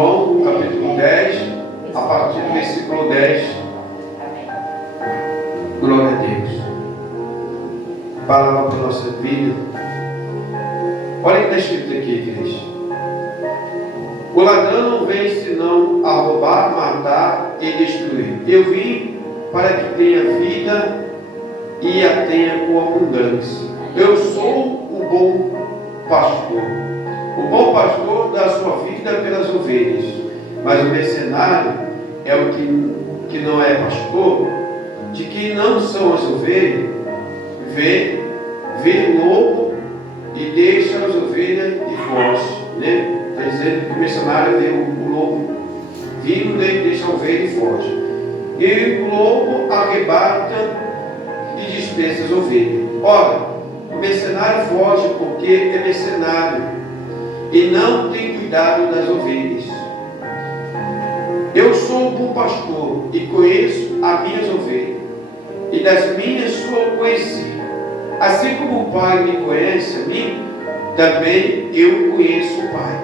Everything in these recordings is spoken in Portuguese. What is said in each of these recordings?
João, capítulo 10, a partir do versículo 10. Glória a Deus. Palavra para a nossa vida. Olha o que está escrito aqui, igreja. O ladrão não vem senão a roubar, matar e destruir. Eu vim para que tenha vida e a tenha com abundância. Eu sou o bom pastor. O bom pastor dá a sua vida pelas ovelhas. Mas o mercenário é o que não é pastor, de quem não são as ovelhas, vê o lobo e deixa as ovelhas e foge, né? Está dizendo que o mercenário vê o lobo vindo e deixa a ovelha e foge. E o lobo arrebata e dispersa as ovelhas. Ora, o mercenário foge porque é mercenário e não tem cuidado das ovelhas. Eu sou o bom pastor e conheço as minhas ovelhas, e das minhas sou conhecido. Assim como o Pai me conhece a mim, também eu conheço o Pai,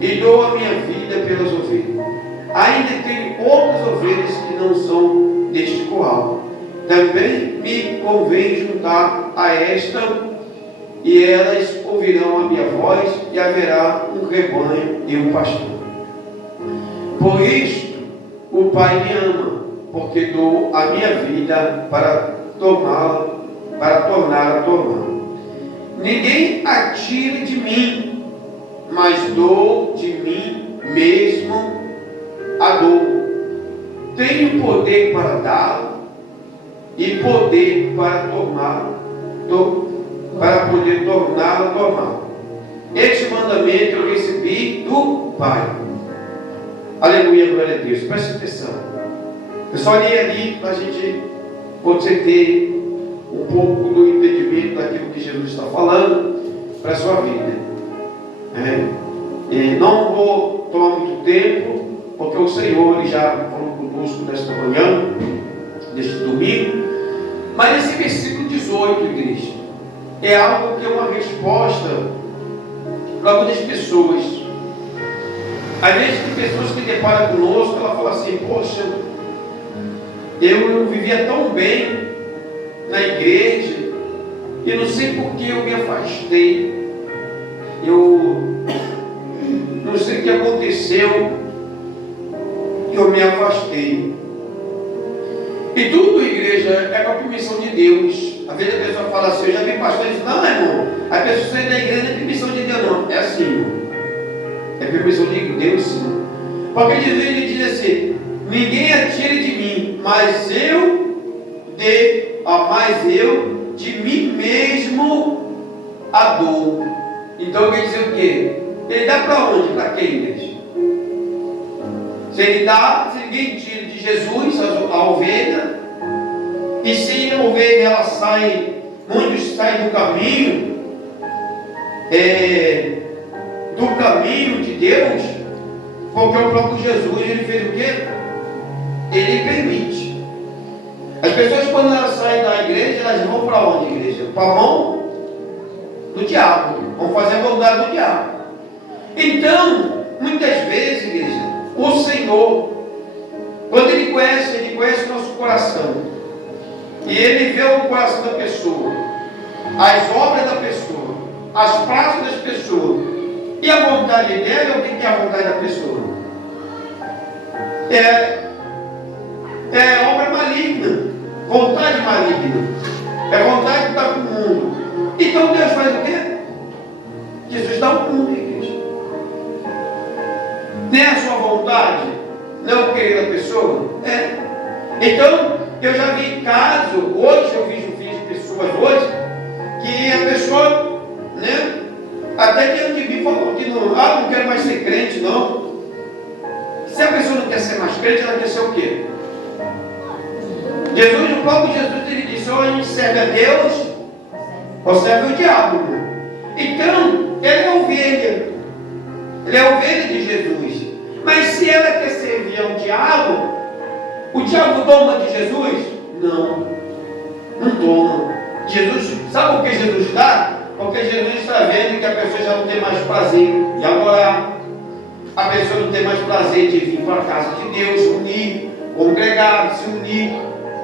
e dou a minha vida pelas ovelhas. Ainda tenho outras ovelhas que não são deste curral. Também me convém juntar a esta, e elas ouvirão a minha voz, e haverá um rebanho e um pastor. Por isto o Pai me ama, porque dou a minha vida para torná-la a tomar. Ninguém a tira de mim, mas dou de mim mesmo a dou. Tenho poder para dar e poder para poder torná-la a tomar. Este mandamento eu recebi do Pai. Aleluia, glória a Deus. Preste atenção. Eu só li ali para a gente poder ter um pouco do entendimento daquilo que Jesus está falando para a sua vida. Não vou tomar muito tempo, porque o Senhor ele já falou conosco nesta manhã, neste domingo. Mas esse versículo 18, igreja, é algo que é uma resposta para muitas pessoas. Às vezes tem pessoas que deparam conosco, ela fala assim: poxa, eu vivia tão bem na igreja e não sei por que eu me afastei. Eu não sei o que aconteceu, eu me afastei. E tudo, igreja, é com a permissão de Deus. Às vezes a pessoa fala assim: eu já vi pastor e diz: não, irmão, a pessoa sai da igreja não é permissão de Deus, não. É assim, irmão. É permissão de Deus, sim. Porque ele diz assim: ninguém atire de mim, mas eu de mim mesmo a dou. Então quer dizer o quê? Ele dá para onde? Para quem, igreja? Se ninguém tira de Jesus a ovelha, e se a ovelha ela sai, muitos saem do caminho, de Deus, porque o próprio Jesus ele fez o quê? Ele permite. As pessoas, quando elas saem da igreja, elas vão para onde, igreja? Para a mão do diabo. Vão fazer a vontade do diabo. Então, muitas vezes, igreja, o Senhor, quando Ele conhece o nosso coração, e Ele vê o coração da pessoa, as obras da pessoa, as práticas das pessoas, e a vontade dela, o que é a vontade da pessoa? É obra maligna, vontade maligna, é vontade que está com o mundo. Então Deus faz o quê? Jesus dá o mundo, igreja. Nem a sua vontade, não o querer da pessoa. Então, eu já vi casos, hoje eu vi pessoas hoje, que a pessoa, né, até diante de mim falou que não quero mais ser crente, não. Se a pessoa não quer ser mais crente, ela quer ser o quê? O próprio Jesus, ele disse: ou a gente serve a Deus, ou serve o diabo. Então, ele é ovelha de Jesus. Mas se ela quer servir ao diabo, o diabo toma de Jesus? Não toma. Jesus, sabe por que Jesus dá? Porque Jesus está vendo que a pessoa já não tem mais prazer em adorar, a pessoa não tem mais prazer de vir para a casa de Deus, unir, congregar, se unir,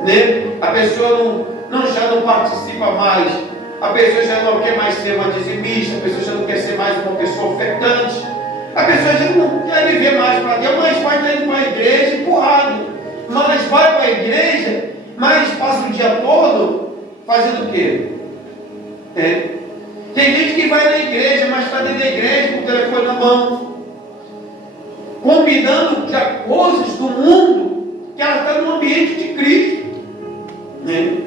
né? A pessoa já não participa mais, a pessoa já não quer mais ser uma dizimista, a pessoa já não quer ser mais uma pessoa ofertante, a pessoa já não quer viver mais para Deus, mas vai estar indo para a igreja empurrado, mas vai para a igreja, mas passa o dia todo fazendo o quê? Tem gente que vai na igreja, mas está dentro da igreja com o telefone na mão, combinando já coisas do mundo, que ela está no ambiente de Cristo, né?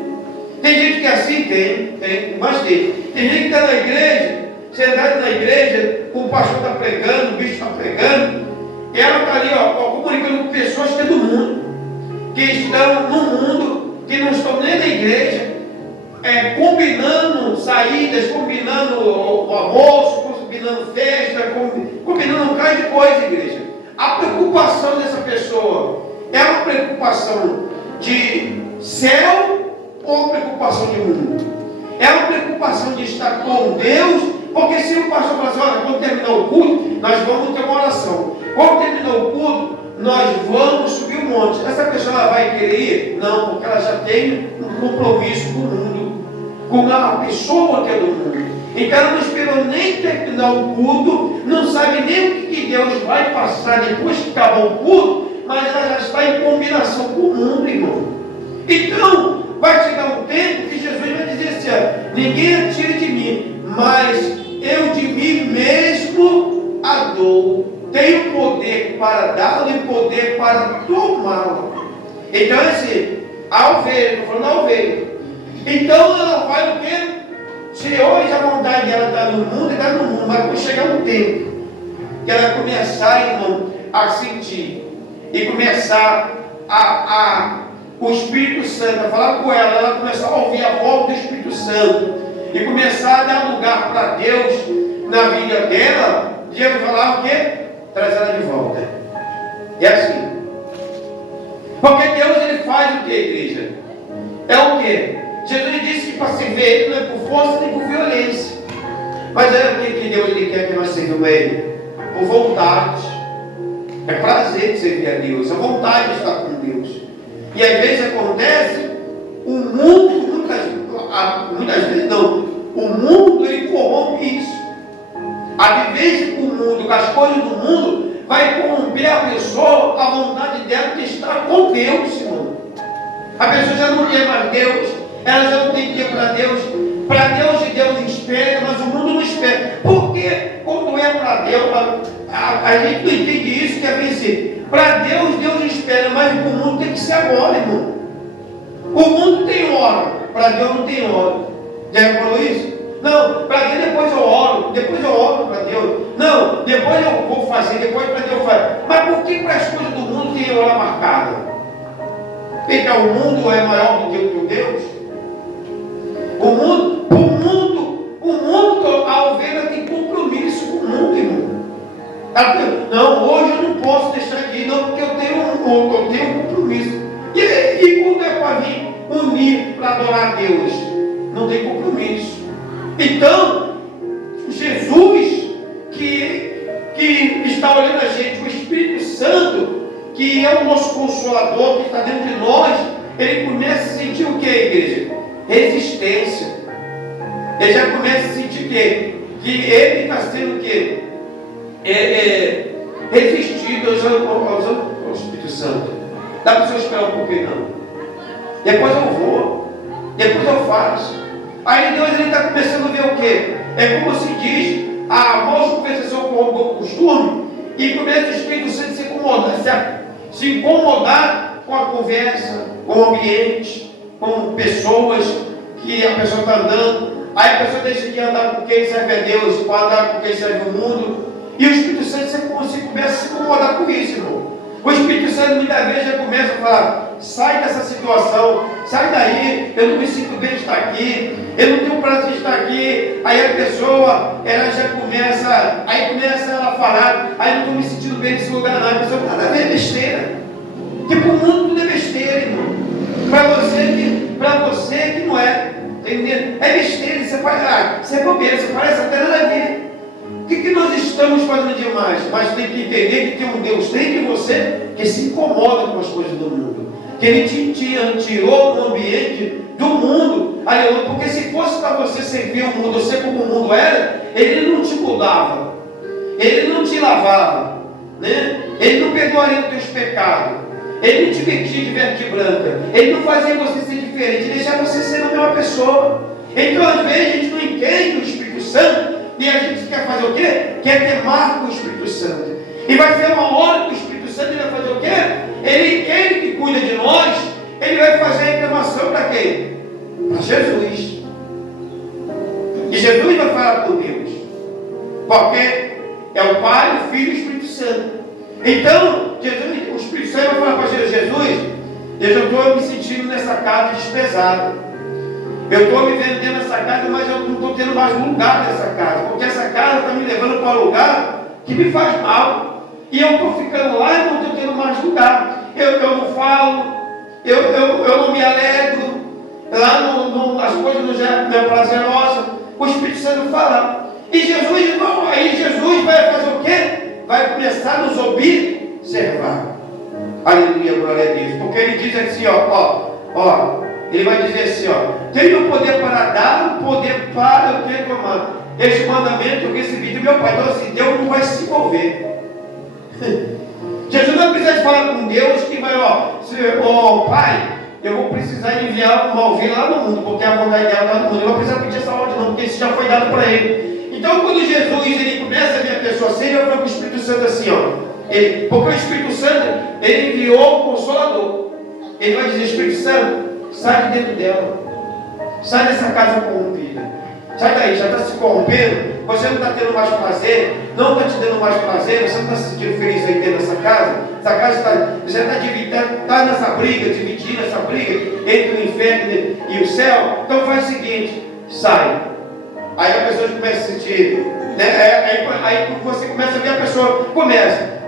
Tem gente que é assim, tem, mas tem gente que está na igreja, sentada na igreja, o pastor está pregando, o bicho está pregando, e ela está ali, comunicando com pessoas que é do mundo, que estão no mundo, que não estão nem na igreja, combinando saídas, combinando almoço, combinando festa, combinando um bocado de coisa, igreja. A preocupação dessa pessoa é uma preocupação de céu ou uma preocupação de mundo? É uma preocupação de estar com Deus, porque se o pastor falar assim, olha, quando terminar o culto, nós vamos ter uma oração. Quando terminar o culto, nós vamos subir um monte. Essa pessoa ela vai querer ir? Não, porque ela já tem um compromisso com o mundo, com a pessoa que é do mundo. Então ela não esperou nem terminar o culto, não sabe nem o que Deus vai passar depois que acabar o culto, mas ela já está em combinação com o mundo, irmão. Então, vai chegar um tempo que Jesus vai dizer assim, ninguém atira de mim, mas eu de mim mesmo a dou. Tenho poder para dá-lo e poder para tomá-lo. Então, assim, a ovelha, estou falando da ovelha. Então, ela vai no quê? Se hoje a vontade dela está no mundo, está no mundo, mas quando chegar um tempo que ela começar, irmão, a sentir e começar o Espírito Santo a falar com ela começar a ouvir a voz do Espírito Santo e começar a dar lugar para Deus na vida dela, Deus vai falar o quê? Traz ela de volta. É assim. Porque Deus ele faz o que, igreja? É o que? Jesus disse que para servir Ele não é por força nem por violência. Mas é o que Deus ele quer que nós servimos a Ele? Por vontade. É prazer de servir a Deus, é vontade de estar com Deus. E às vezes acontece, o mundo, muitas vezes não, o mundo ele corrompe isso. A vivência com o mundo, com as coisas do mundo, vai corromper a pessoa, a vontade dela de estar com Deus, irmão. A pessoa já não quer mais Deus, ela já não tem tempo para Deus. Para Deus e Deus espera, mas o mundo não espera. Porque quando é para Deus, a gente não entende isso, que é vencer. Para Deus, Deus espera, mas para o mundo tem que ser agora, irmão. O mundo tem hora, para Deus não tem hora. Já reparou isso? Não, para Deus depois eu oro para Deus. Não, depois eu vou fazer, depois para Deus fazer. Mas por que para as coisas do mundo tem hora marcada? Porque o mundo é maior do que o teu Deus? O mundo, a ovelha tem compromisso com o mundo, irmão. Não, hoje eu não posso deixar aqui, não, porque eu tenho um compromisso. E quando é para vir unir para adorar a Deus? Não tem compromisso. Então, Jesus, que está olhando a gente, o Espírito Santo, que é o nosso consolador, que está dentro de nós, ele começa a sentir o que, igreja? Resistência. Ele já começa a sentir o quê? Que ele está sendo o quê? Resistido ao Espírito Santo. Dá para você esperar um pouquinho, não? Depois eu vou, depois eu faço. Aí Deus está começando a ver o quê? É como se diz, a boa conversação com o bom costume, e começa o Espírito Santo se incomodar com a conversa, com o ambiente, com pessoas que a pessoa está andando. Aí a pessoa deixa de andar com quem serve a Deus, para andar com quem serve o mundo. E o Espírito Santo começa a se incomodar com isso, irmão. O Espírito Santo muitas vezes já começa a falar, sai dessa situação, sai daí, eu não me sinto bem de estar aqui, eu não tenho prazer de estar aqui. Aí a pessoa, ela já começa, ela a falar, aí não estou me sentindo bem nesse lugar não. A pessoa nada a ver, é besteira. Porque para o mundo tudo é besteira, irmão. Para você que não é, entendeu? É besteira, você faz, você é bobeira, você parece até nada a ver. que nós estamos fazendo demais? Mas tem que entender que tem um Deus dentro de você que se incomoda com as coisas do mundo. Que Ele te tirou do ambiente do mundo. Aleluia. Porque se fosse para você servir o mundo, ser como o mundo era, Ele não te mudava. Ele não te lavava. Né? Ele não perdoaria os teus pecados. Ele não te vestia de verde branca. Ele não fazia você ser diferente. Ele deixava você ser a mesma pessoa. Então às vezes a gente não entende o Espírito Santo. E a gente quer fazer o quê? Quer ter marca com o Espírito Santo. E vai ser uma hora que o Espírito Santo ele vai fazer o quê? Ele que cuida de nós, ele vai fazer a reclamação para quem? Para Jesus. E Jesus vai falar com Deus. Porque é o Pai, o Filho e o Espírito Santo. Então, Jesus, o Espírito Santo vai falar para Jesus, eu já estou me sentindo nessa casa despesado. Eu estou me vendo dentro dessa casa, mas eu não estou tendo mais lugar nessa casa. Porque essa casa está me levando para um lugar que me faz mal. E eu estou ficando lá e não estou tendo mais lugar. Eu não falo, eu não me alegro. Lá as coisas não são prazerosas. O Espírito Santo fala. E Jesus, irmão, aí Jesus vai fazer o quê? Vai começar a nos observar. Aleluia, glória a Deus. Porque ele diz assim, ó. Ele vai dizer assim, ó. Tenho o poder para dar, o poder para o que tomar. Este mandamento eu recebi do meu Pai. Então assim, Deus não vai se envolver. Jesus não precisa falar com Deus que vai, Pai, eu vou precisar enviar uma ovelha lá no mundo, porque a vontade dela está no mundo. Eu não vou precisar pedir essa ordem não, porque isso já foi dado para ele. Então quando Jesus ele começa a ver a pessoa assim, ele vai falar com o Espírito Santo assim, porque o Espírito Santo, ele enviou o Consolador. Ele vai dizer, Espírito Santo, sai de dentro dela. Sai dessa casa corrompida. Sai daí, já está se corrompendo. Você não está tendo mais prazer. Não está te dando mais prazer. Você não está se sentindo feliz aí dentro dessa casa. Essa casa já está nessa briga, dividindo essa briga entre o inferno e o céu. Então faz o seguinte, sai. Aí a pessoa começa a sentir, né? Aí você começa a ver a pessoa,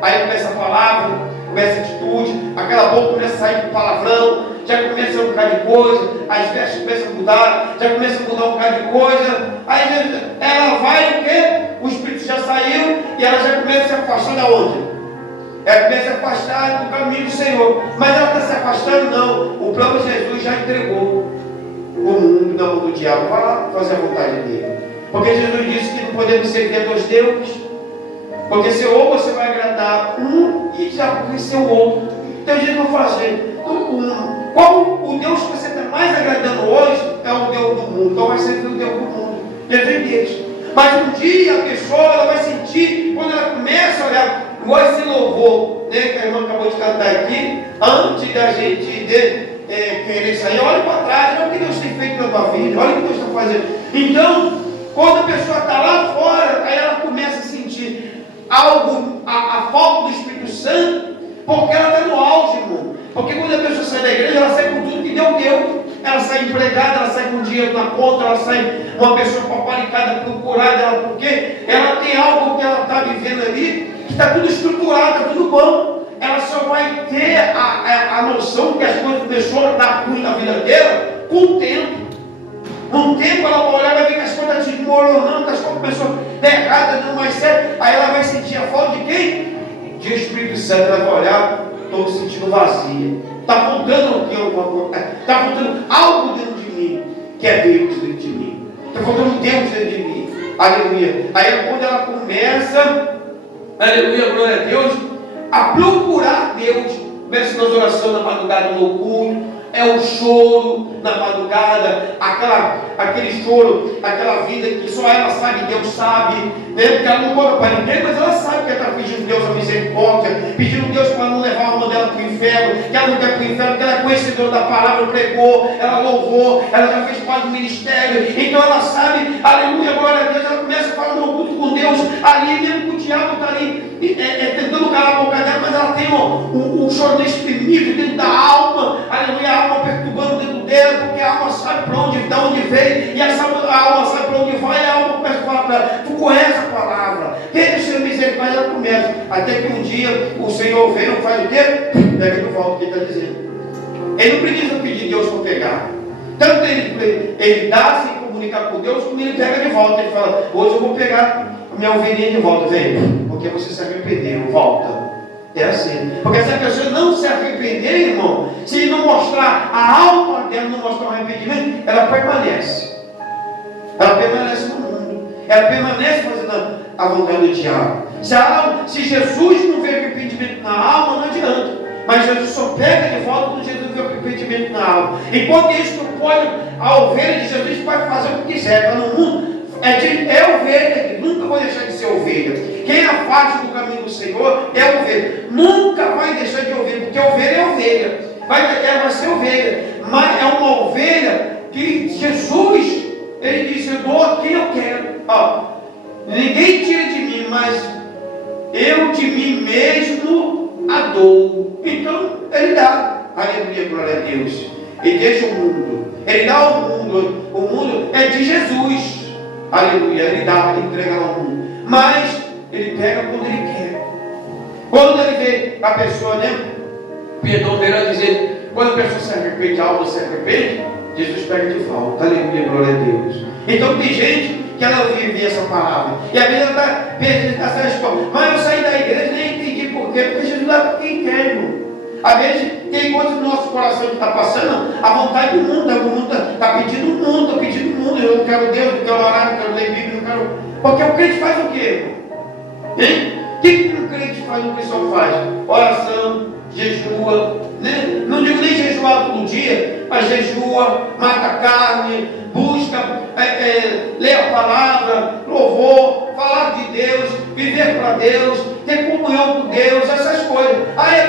aí começa a palavra, começa a atitude, aquela boca começa a sair com palavrão, já começa a um bocado de coisa, as vestes começam a mudar, já começa a mudar um bocado de coisa, aí ela vai o quê? O Espírito já saiu e ela já começa a se afastar da onde? Ela começa a se afastar do caminho do Senhor, mas ela está se afastando não, o próprio Jesus já entregou o mundo na mão do diabo, vai lá fazer a vontade dele, porque Jesus disse que não podemos servir a dois deuses, porque se ou você vai agradar um e já conhecer o outro. Então Jesus vai falar assim, qual o Deus que você está mais agradando hoje é o Deus do mundo, então vai servir o Deus do mundo, Deus. Mas um dia a pessoa ela vai sentir, quando ela começa a olhar, igual esse louvor, né, que a irmã acabou de cantar aqui, antes da gente querer sair, olha para trás, olha o que Deus tem feito na tua vida, olha o que Deus está fazendo. Então, quando a pessoa está lá fora, aí ela começa a sentir algo, a falta do Espírito Santo, porque ela está no auge, irmão. Porque quando a pessoa sai da igreja, ela sai com tudo que Deus deu. Ela sai empregada, ela sai com dinheiro na conta, ela sai uma pessoa paparicada, procurada, porque ela tem algo que ela está vivendo ali, que está tudo estruturado, está tudo bom. Ela só vai ter a noção que as coisas começaram a dar ruim na vida dela com o tempo. Com o tempo ela vai olhar, vai ver que as coisas estão desmoronando, que as coisas começam a dar errado, dando mais certo. Aí ela vai sentir a falta de quem? De Espírito Santo. Ela vai olhar, estou me sentindo vazia. Está faltando aqui alguma coisa. Está faltando algo dentro de mim, que é Deus dentro de mim. Está faltando Deus dentro de mim. Aleluia. Aí quando ela começa, aleluia, glória a Deus, a procurar Deus, começa nas orações na madrugada no culto, é o choro na madrugada, aquele choro, aquela vida que só ela sabe, Deus sabe, né? Porque ela não conta para ninguém, mas ela sabe que ela está pedindo Deus a misericórdia, pedindo Deus para não levar a alma dela para o inferno, que ela não quer para o inferno, porque ela é conhecedora da palavra, pregou, ela louvou, ela já fez parte do ministério, então ela sabe, aleluia, glória a Deus, ela começa a falar no culto com Deus, ali mesmo que o diabo está ali tentando calar a boca dela, mas ela tem um choro exprimido dentro da alma, aleluia, a alma perturbando dentro dela, porque a alma sabe para onde, de onde veio, e a alma sabe para onde vai, e a alma começa a falar para ela, tu conhece a palavra, tem o Senhor misericórdia, ela começa, até que um dia o Senhor vem, não faz o quê? Pega de volta o que ele está dizendo. Ele não precisa pedir Deus para pegar, tanto ele dá sem comunicar com Deus, como ele pega de volta, ele fala, hoje eu vou pegar minha ovelhinha de volta, vem, porque você se arrependeu, volta. É assim. Porque se a pessoa não se arrepender, irmão, se não mostrar a alma dela, não mostrar o arrependimento, ela permanece. Ela permanece no mundo. Ela permanece fazendo a vontade do diabo. Se Jesus não vê arrependimento na alma, não adianta. Mas Jesus só pega de volta quando Jesus vê arrependimento na alma. Enquanto isso não pode, a ovelha de Jesus pode fazer o que quiser. Está no mundo. É ovelha, nunca vai deixar de ser ovelha. Quem afasta do caminho do Senhor é ovelha. Nunca vai deixar de ovelha, porque ovelha é ovelha. Ela vai ser ovelha. Mas é uma ovelha que Jesus, ele disse: eu dou a quem eu quero. Ó, ninguém tira de mim, mas eu de mim mesmo a dou. Então, ele dá. Aleluia, glória a Deus. Ele deixa o mundo. Ele dá ao mundo. O mundo é de Jesus. Aleluia, ele dá, ele entrega ao mundo. Mas ele pega quando ele quer. Quando ele vê a pessoa, né? Perdão, melhor dizer, quando a pessoa se arrepende, a alma se arrepende, Jesus pega de volta. Aleluia, glória a Deus. Então tem gente que ela ouve essa palavra. E a vida está perdendo essa resposta. Mas eu saí da igreja e nem entendi por quê. Porque Jesus dá para quem quer, irmão. Às vezes tem coisas no nosso coração que está passando, a vontade do mundo, o mundo está pedindo o mundo, está pedindo o mundo. Eu não quero Deus, não quero orar, não quero ler Bíblia, não quero. Porque o crente faz o quê, irmão? Hein? O que o crente faz, o cristão faz? Oração, jejua, né? Não digo nem jejuar todo dia, mas jejua, mata a carne, busca ler a palavra, louvor, falar de Deus, viver para Deus, ter comunhão com Deus, essas coisas. Aí a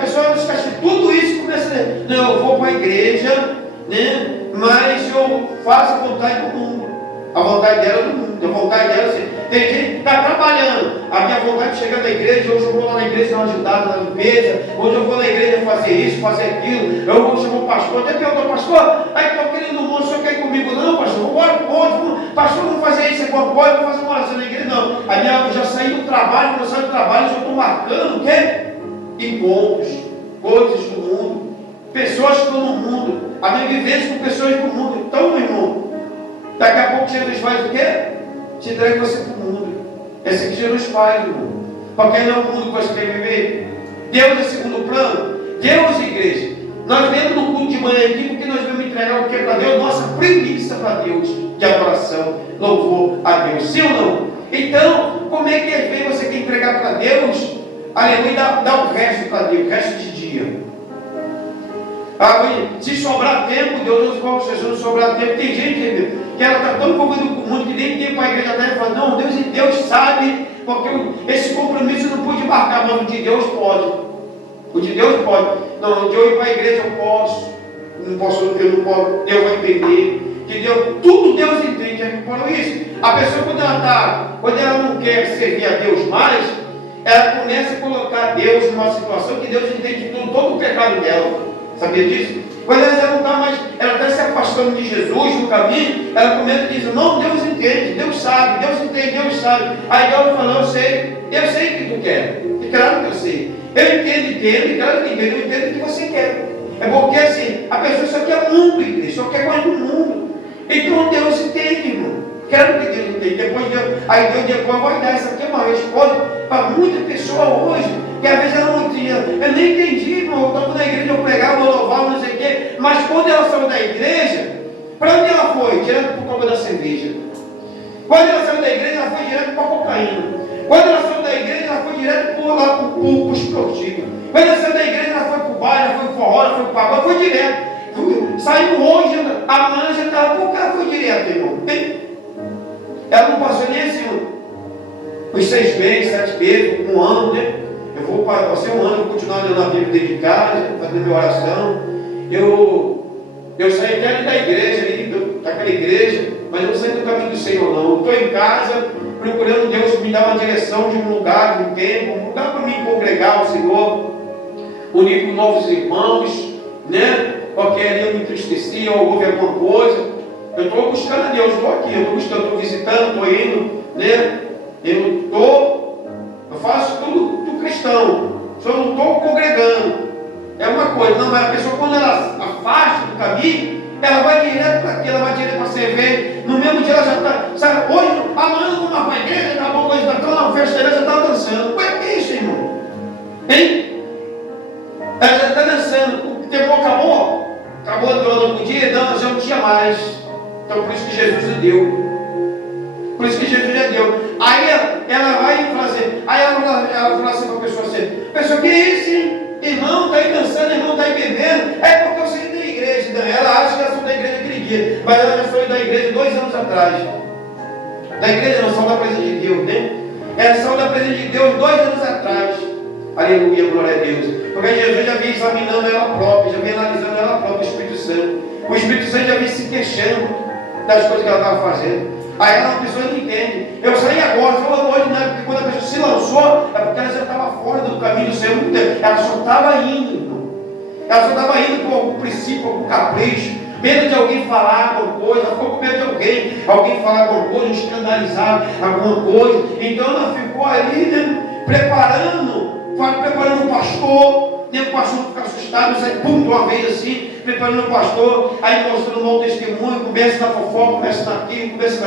pessoa esquece tudo isso e começa a dizer: não, eu vou para a igreja, né? Mas eu faço a vontade do mundo. A vontade dela é do mundo. A vontade dela, assim, tem gente que está trabalhando. A minha vontade de chegar na igreja, hoje eu vou lá na igreja dar uma ajudada na limpeza, hoje eu vou na igreja fazer isso, fazer aquilo, eu vou chamar o pastor, até perguntar: pastor, aí estou querendo um monte, o senhor quer ir comigo? Não, pastor, pode, pastor, vamos fazer isso, você pode, vamos fazer uma oração na igreja, não. Aí eu já saí do trabalho, quando eu saio do trabalho, eu já estou marcando o quê? Encontros, coisas do mundo, pessoas que estão no mundo, a minha vivência com pessoas do mundo. Então, meu irmão, daqui a pouco Jesus faz o quê? Te entrega você para o mundo. É assim que Jesus faz, irmão. Porque não é o mundo que você quer viver. Deus é segundo plano. Deus e igreja. Nós vemos no culto de manhã aqui porque nós vamos entregar o que para Deus? Nossa premissa para Deus de adoração, louvor a Deus. Sim ou não? Então, como é que às vezes você quer entregar para Deus? Aleluia, dá o resto para Deus, o resto de dia. Se sobrar tempo, Deus nos coloca, se não sobrar tempo. Tem gente que ela está tão envolvida com o mundo que nem tem para a igreja até fala: não, Deus sabe, porque esse compromisso eu não pude marcar, mas o de Deus pode. O de Deus pode. Não, de eu ir para a igreja eu posso. Eu não posso, Deus vai entender. Que Deus, tudo Deus entende. Por isso, a pessoa quando ela não quer servir a Deus mais, ela começa a colocar Deus numa situação que Deus entende tudo, todo o pecado dela. Sabia disso? Quando ela já não está mais, ela está se afastando de Jesus no caminho, ela começa a dizer: não, Deus entende, Deus sabe, Deus entende, Deus sabe. Aí Deus fala: eu sei o que tu quer. E claro que eu sei. Eu entendo, e claro que eu entendo o que você quer. É porque assim, a pessoa só quer mundo, igreja, só quer coisa do mundo. Então Deus entende, irmão. Quero que Deus entenda. Aí Deus depois vai dar. Essa aqui é uma resposta para muita pessoa hoje, que às vezes ela não tinha. Eu nem entendi, irmão. Eu estava na igreja, eu pregava, eu louvava, não sei o quê. Mas quando ela saiu da igreja, para onde ela foi? Direto para o copo da cerveja. Quando ela saiu da igreja, ela foi direto para a cocaína. Quando ela saiu da igreja, ela foi direto para o esportivo. Quando ela saiu da igreja, ela foi para o baile, ela foi para o forró, ela foi para o pagode, foi direto. Saiu hoje, amanhã já estava. Por que ela foi direto, irmão? Ela não passou nem assim os 6 meses, 7 meses, 1 ano, né? Eu vou passar 1 ano, vou continuar lendo a Bíblia dentro de casa, fazendo minha oração. Eu saí até da igreja, daquela igreja, mas eu não saí do caminho do Senhor, não. Eu estou em casa, procurando Deus me dar uma direção de um lugar, de um tempo, um lugar para mim congregar ao Senhor, unir com novos irmãos, né? Porque ali eu me entristecia, ou houve alguma coisa. Eu estou buscando a Deus, estou aqui, eu estou visitando, estou indo, né? Eu faço tudo do cristão, só não estou congregando. É uma coisa, não, mas a pessoa quando ela afasta do caminho, ela vai direto para aquilo, ela vai direto para a cerveja, No mesmo dia ela já está, sabe, hoje, amanhã eu vou para a igreja, acabou coisa da cama, uma festeira, já está dançando. Ué, que é isso, irmão? Hein? Ela já está dançando. O tempo acabou do outro dia, não, já não tinha mais. Então por isso que Jesus já deu. Por isso que Jesus já deu. Aí ela vai fazer. Aí ela fala assim para a pessoa assim: pessoa, que é isso, hein? Irmão, está aí dançando, irmão, está aí bebendo. É porque eu saí da igreja. Né? Ela acha que ela saiu da igreja aquele dia. Mas ela já saiu da igreja 2 anos atrás. Da igreja não, saiu da presença de Deus, né? Ela saiu da presença de Deus 2 anos atrás. Aleluia, glória a Deus. Porque Jesus já vinha examinando ela própria, já vinha analisando ela própria, o Espírito Santo. O Espírito Santo já vinha se queixando das coisas que ela estava fazendo. Aí ela, a pessoa não entende. Eu saí agora, falando hoje, né? Porque quando a pessoa se lançou, é porque ela já estava fora do caminho do Senhor muito tempo. Ela só estava indo, irmão. Ela só estava indo por algum princípio, algum capricho, medo de alguém falar alguma coisa, ela ficou com medo de alguém falar alguma coisa, escandalizar alguma coisa. Então ela ficou ali, né, preparando o pastor, nem o pastor ficar assustado, sai pum, de uma vez assim, preparando o pastor, aí mostrando um bom testemunho, começa na fofoca, começa naquilo, começa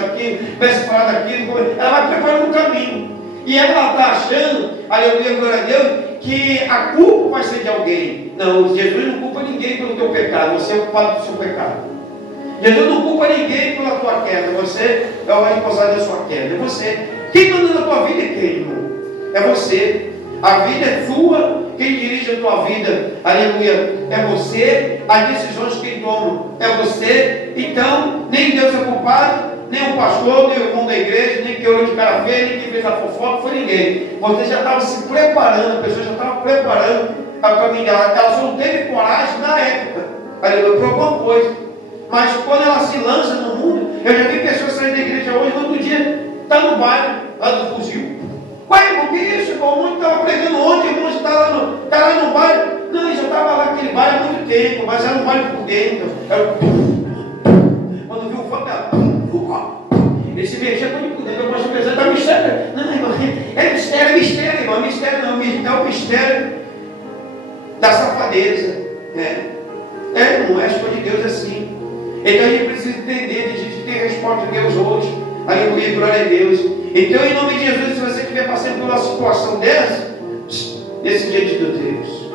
a falar daquilo, ela vai preparando o caminho. E ela está achando, aleluia, glória a Deus, que a culpa vai ser de alguém. Não, Jesus não culpa ninguém pelo teu pecado, você é o culpado do seu pecado. Jesus não culpa ninguém pela tua queda, você é o responsável da sua queda, é você. Quem manda na tua vida é quem, irmão? É você. A vida é sua, quem dirige a tua vida, aleluia, é você. As decisões quem toma é você. Então, nem Deus é culpado, nem o pastor, nem o irmão da igreja, nem quem olhou de cara feia, nem quem fez a fofoca, foi ninguém. Você já estava se preparando, a pessoa já estava preparando para caminhar. Ela só não teve coragem na época, aleluia, por alguma coisa. Mas quando ela se lança no mundo, eu já vi pessoas saírem da igreja hoje, no outro dia, está no bairro, lá do fuzil. Ué, irmão, que isso, irmão? O mundo estava pregando ontem, irmão, você está lá no bairro. Não, eu já estava lá naquele bairro há muito tempo, mas era um bairro por dentro. Era quando viu o fogo, ele se mexia por dentro. Eu posso pensar, está mistério. Não, irmão, é mistério, irmão. Mistério não, é o mistério da safadeza. Irmão, é a resposta de Deus assim. Então a gente precisa entender, a gente tem a resposta de Deus hoje. Aleluia, glória a Deus. Então, em nome de Jesus, se você estiver passando por uma situação dessa, nesse dia de Deus,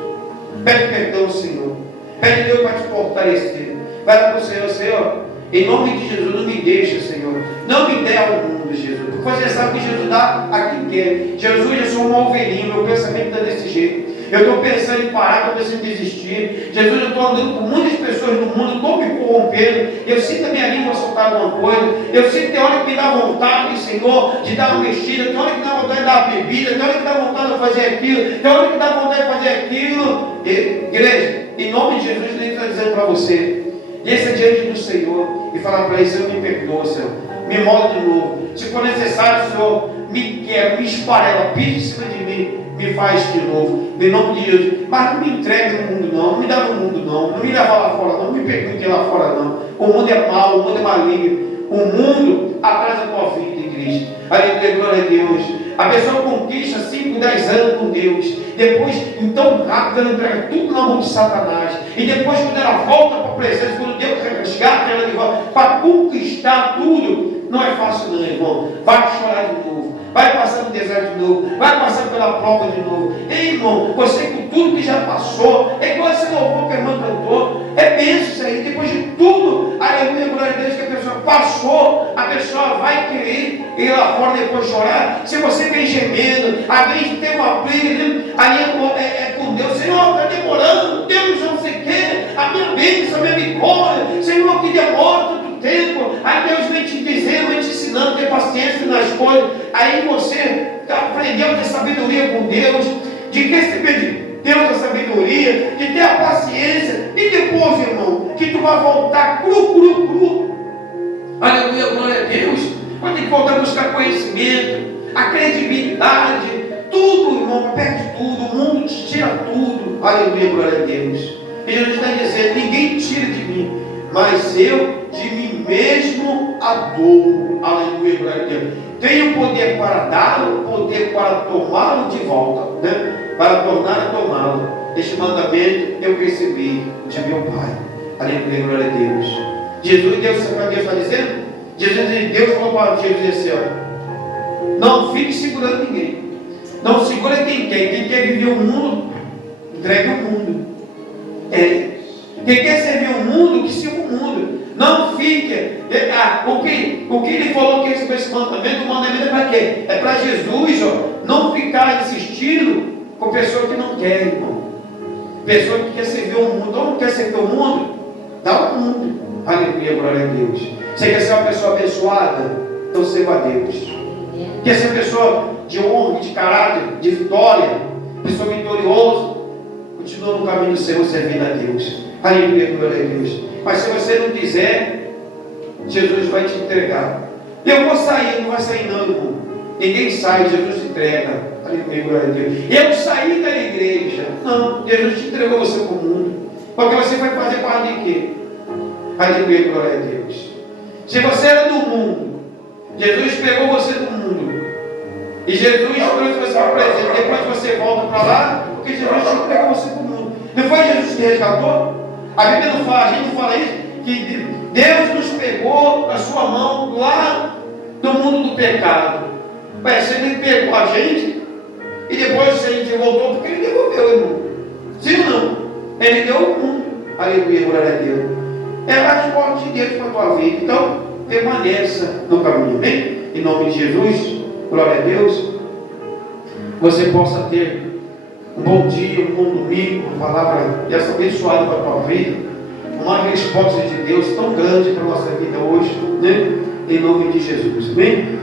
pede perdão ao Senhor. Pede Deus para te fortalecer. Vai para o Senhor, Senhor, em nome de Jesus, não me deixa, Senhor. Não me dê ao mundo, Jesus. Porque você sabe que Jesus dá a quem quer. Jesus, eu sou uma ovelhinha, meu pensamento está desse jeito. Eu estou pensando em parar, estou pensando em desistir. Jesus, eu estou andando com muitas pessoas no mundo, estou me corrompendo. Eu sinto a minha língua soltar alguma coisa. Eu sinto que tem hora que me dá vontade, Senhor, de dar uma mexida. Tem hora que dá vontade de dar uma bebida. Tem hora que dá vontade de fazer aquilo. Tem hora que dá vontade de fazer aquilo. Igreja, em nome de Jesus, ele está dizendo para você: desça diante do Senhor e fala para ele: Senhor, me perdoa, Senhor. Me molde de novo. Se for necessário, Senhor, me quebra, me esfarela, pisa em cima de mim. Me faz de novo, em nome de Jesus. Mas não me entregue no mundo não, não me dá no mundo não me leva lá fora não, me pergunte lá fora não. O mundo é mau, o mundo é maligno. O mundo atrasa a tua vida, igreja. Aleluia, glória a Deus. A pessoa conquista 5, 10 anos com Deus. Depois, então rápido, ela entrega tudo na mão de Satanás. E depois, quando ela volta para a presença, quando Deus resgata ela de volta, para conquistar tudo, não é fácil não, irmão. Vai chorar de novo. Vai passar no deserto de novo, vai passar pela prova de novo. Ei, irmão, você com tudo que já passou, é igual esse louvor que a irmã cantou, é bênção isso aí. Depois de tudo, aleluia, glória a Deus, que a pessoa passou, a pessoa vai querer ir lá fora depois chorar. Se você vem gemendo, alguém tem uma briga, né? Ali é com Deus, Senhor, está demorando, Deus não sei o quê, a minha bênção, a minha vitória, Senhor, que demora tanto tempo. Aí Deus vem te dizendo, vem te ensinando a ter paciência nas coisas. Aí você aprendeu a ter sabedoria com Deus, de receber de Deus a sabedoria, de ter a paciência, e depois, irmão, que tu vai voltar cru. Aleluia, glória a Deus. Vai ter que voltar a buscar conhecimento, a credibilidade, tudo, irmão, perde tudo, o mundo te tira tudo. Aleluia, glória a Deus. E Jesus está dizendo: ninguém tira de mim, mas eu de mim mesmo a dou. Aleluia, glória a Deus. Tenho poder para dá-lo, poder para tomá-lo de volta, né? Para tornar a tomá-lo. Este mandamento eu recebi de meu Pai. Aleluia, glória a Deus. Deus está dizendo Deus falou para Jesus assim, ó, não fique segurando ninguém. Não segura quem quer. Quem quer viver o mundo, entregue o mundo. Quem quer servir o mundo, que sirva o mundo. Não fique. O que ele falou que esse mandamento, o mandamento é para quê? É para Jesus, ó, não ficar insistindo com pessoa que não quer, irmão. Pessoa que quer servir o mundo. Ou não quer servir o mundo, dá o mundo. Aleluia, glória a Deus. Você quer ser uma pessoa abençoada? Então sirva a Deus. Quer ser uma pessoa de honra, de caráter, de vitória, pessoa vitoriosa? Continua no caminho do Senhor, servindo a Deus. Aleluia, glória a Deus. Mas se você não quiser, Jesus vai te entregar. Eu vou sair, não vai sair não, irmão. Ninguém sai, Jesus entrega. Aleluia, glória a Deus. Eu saí da igreja. Não, Jesus te entregou você para o mundo. Porque você vai fazer parte de quê? Aleluia, glória a Deus. Se você era do mundo, Jesus pegou você do mundo. E Jesus trouxe você para o presente. Depois você volta para lá, porque Jesus te entregou você para o mundo. Não foi Jesus que resgatou? A Bíblia não fala, a gente não fala isso, que Deus nos pegou na sua mão lá do mundo do pecado. Parece que ele pegou a gente e depois a gente voltou porque ele devolveu, irmão. Sim ou não? Ele deu o mundo. Aleluia, glória a Deus. É a resposta de Deus para a tua vida. Então, permaneça no caminho. Amém? Em nome de Jesus, glória a Deus. Você possa ter um bom dia, um bom domingo, uma palavra dessa abençoada para a tua vida, uma resposta de Deus tão grande para a nossa vida hoje, né? Em nome de Jesus, amém?